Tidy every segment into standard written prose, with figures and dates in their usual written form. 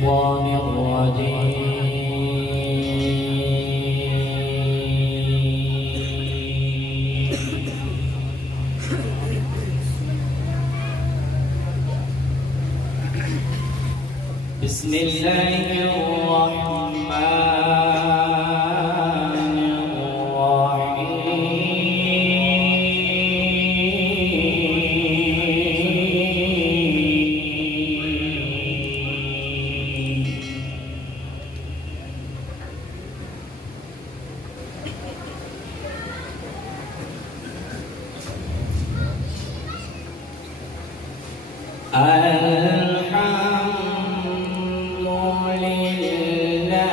الشيطان الرجيم. بسم الله الرحمن الرحيم. الحمد لله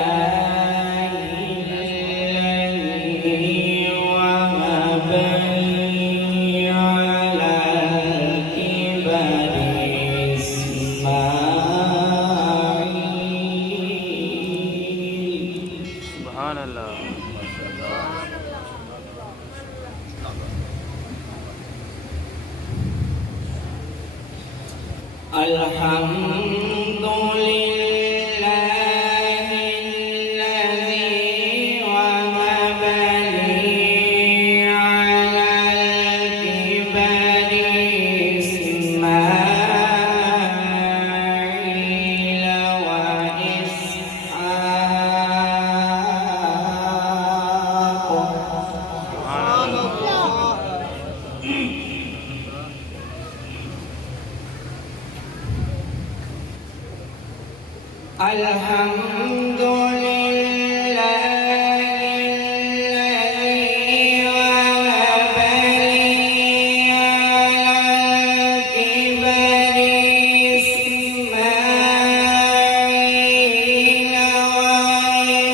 الذي وهب لي على الكبر إسماعيل وإسحاق. الحمد لله الذي وهب لي على الكبر إسماعيل وإسحاق.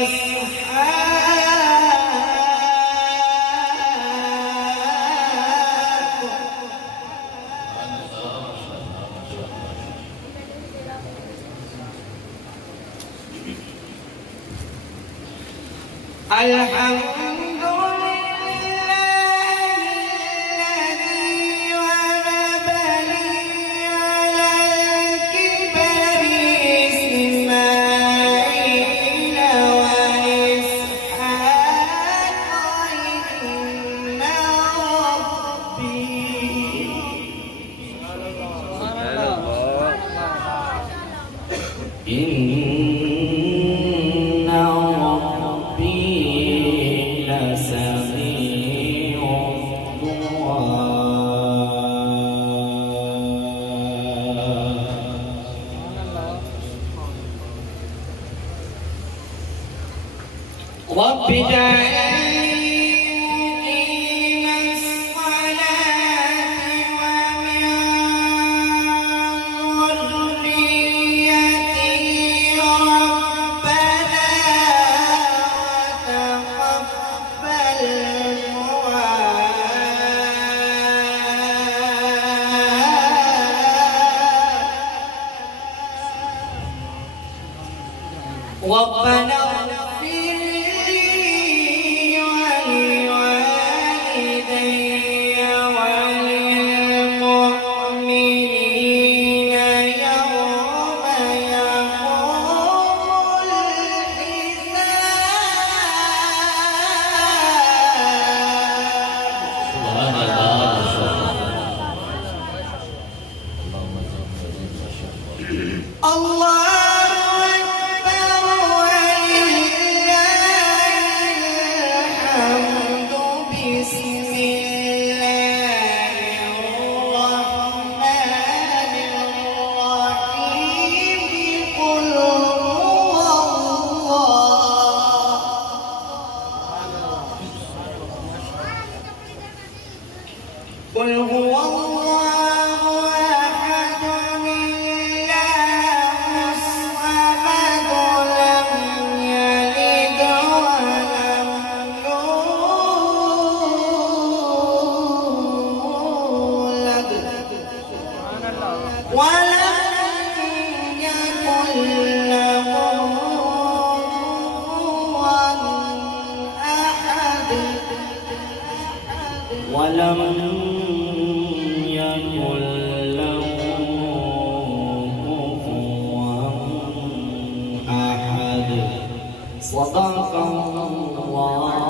الحمد لله الذي وهب لي على الكبر إسماعيل وإسحاق. إن ربي لسميع الدعاء. رب اجعلني مقيم الصلاة ومن ذريتي ربنا وتقبل دعاء. ربنا اغفر لي ولوالدي وللمؤمنين يوم يقوم الحساب. الله قل هو الله أحد الله الصمد لم يلد ولم يولد ولم يكن له كفوا أحد. ولم يكن له كفوا صدق الله